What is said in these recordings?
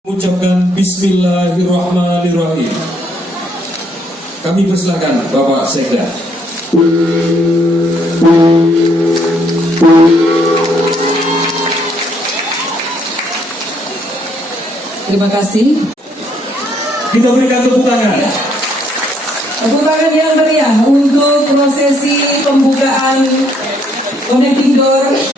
Mengucapkan Bismillahirrahmanirrahim. Kami persilakan Bapak Sekda. Terima kasih. Kita berikan tepuk tangan. Tepuk tangan yang meriah untuk prosesi pembukaan Connecting Door.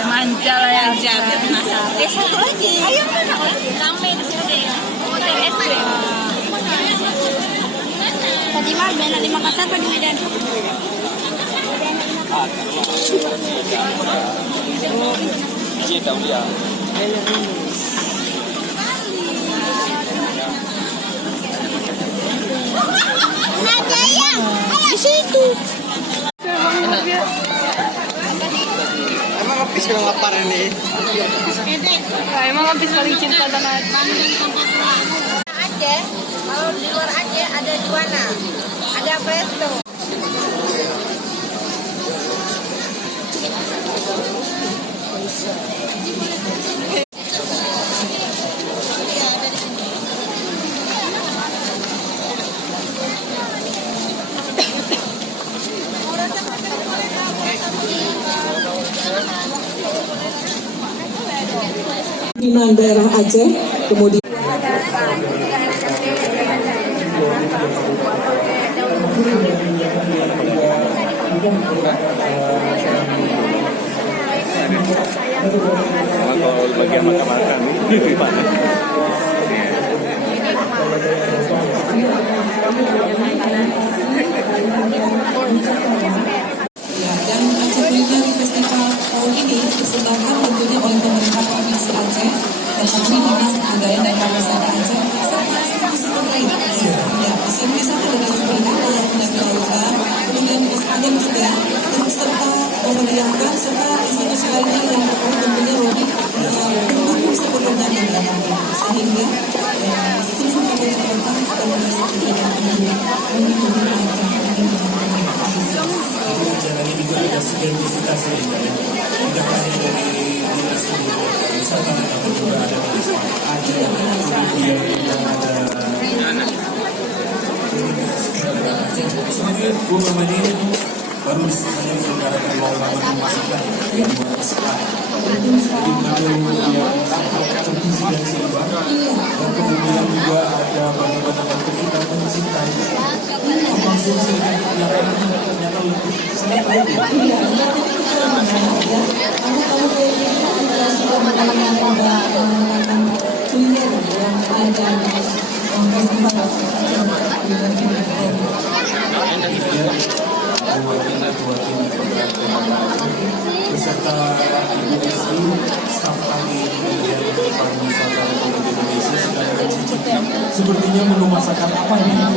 Manja lah yang jaga penasaran. Satu lagi. Ayo mana lagi? Ramai di sini. Hotel SD. Tadi mah benar di Makassar apa di Medan? Di situ. Emang habis kalau lapar ini. Emang habis paling cinta tanah Aceh, kalau di luar Aceh ada Juana, ada Presto. Pimpinan daerah Aceh, kemudian Kalau bagian makan-makan gimana? dan Aceh Culinary Festival tahun ini diselenggarakan tentunya oleh pemerintah Provinsi Aceh dan kami Dinas Kebudayaan dan Pariwisata Aceh serta institusi terkait. Ya, wisata dengan perikanan dan kelautan, kemudian Islam juga serta pemerintah serta institusi lainnya yang berperan tentunya lebih mendukung sepenuhnya dengan sehingga seluruh pemerintah dan masyarakat mendukung Jangan ini juga ada sinergisitas ini kan ya. Tidak hanya dari dinas kebudayaan wisata, tapi juga ada dari Aceh, kemudian juga ada Aceh. Sebenarnya program ini baru hanya diselenggarakan lomba memasukkan yang buat sekolah. Jadi itu yang tervisi dan seimbang. Dan kemudian juga ada bagaimana kita mencintai konsumsi yang ternyata lebih senang lagi. Beserta Ibu Esri, staf kami kemudian pariwisata Republik Indonesia sedang mencicipi sepertinya menu masakan apa nih yang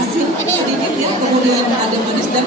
asin sedikit ya, kemudian ada manis dan